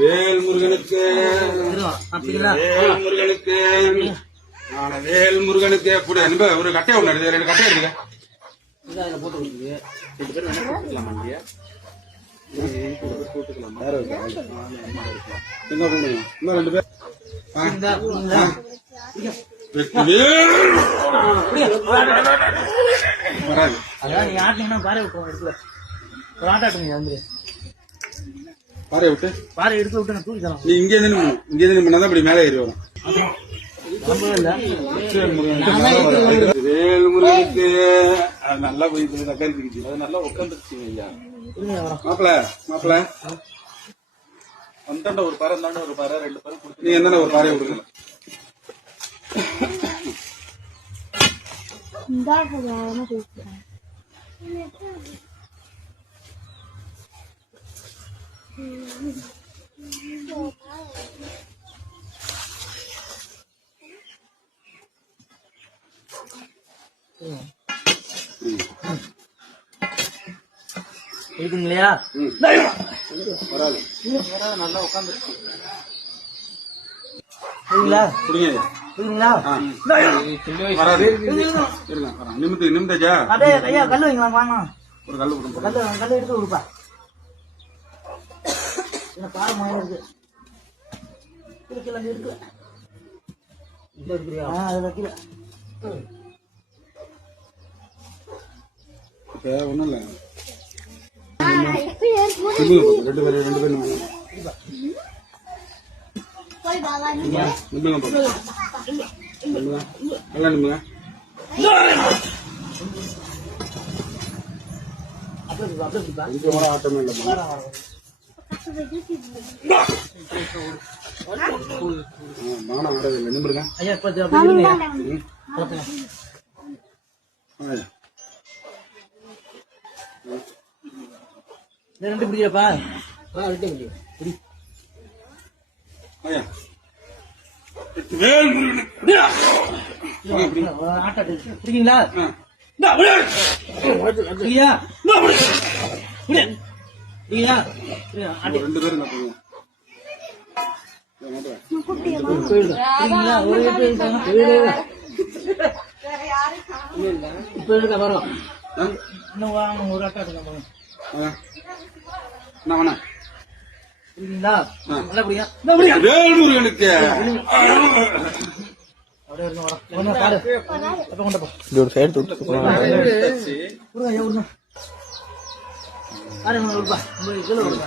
வேல் முருகனுக்கு முருகனுக்கு வேல் முருகனுக்கு கூட ஒரு கட்டையை ஒண்ணு ரெண்டு கட்டையை எடுத்துக்க ரெண்டு பேர் பாறை விட்டு பாறை எடுத்து விட்டு தூக்கி தரலாம். நீ இங்கே இருந்து பண்ணாதான் அப்படி மேலே ஏறி வரும். வேல் முருகனுக்கு நல்லா போய் தக்காளிச்சு அது நல்லா உட்காந்துருச்சு ஐயா. மாப்பிள்ள வந்தாண்ட ஒரு பாறை இருந்தாண்ட ஒரு பாறை ரெண்டு பாறை கொடுத்து நீ என்ன ஒரு பாறையை கொடுக்கல. இருக்குங்களையா நல்லா உட்காந்து நிமிந்தாச்சா அதே ஐயா கல்லு வைங்களா வாங்க ஒரு கல்லு கொடுப்போம். கல்லு எடுத்து கொடுப்பா பாறை மாதிரி இருக்கு இருக்கு அது வைக்கல ஒண்ணும் இல்ல ரெண்டு பேரும் நல்லா நிம்முங்க. ஆட்டமே இல்லை நானும் ஆடவில்லை நிமிருங்க. ஐயா ரெண்டு பிடிக்கிறப்பா பிடிக்கீங்களா ரெண்டு பேரும் இப்ப இருக்க வரும் இன்னும் வாங்க ஒரு அட்டா எடுக்க வேல்முருகனுக்கு அப்படியே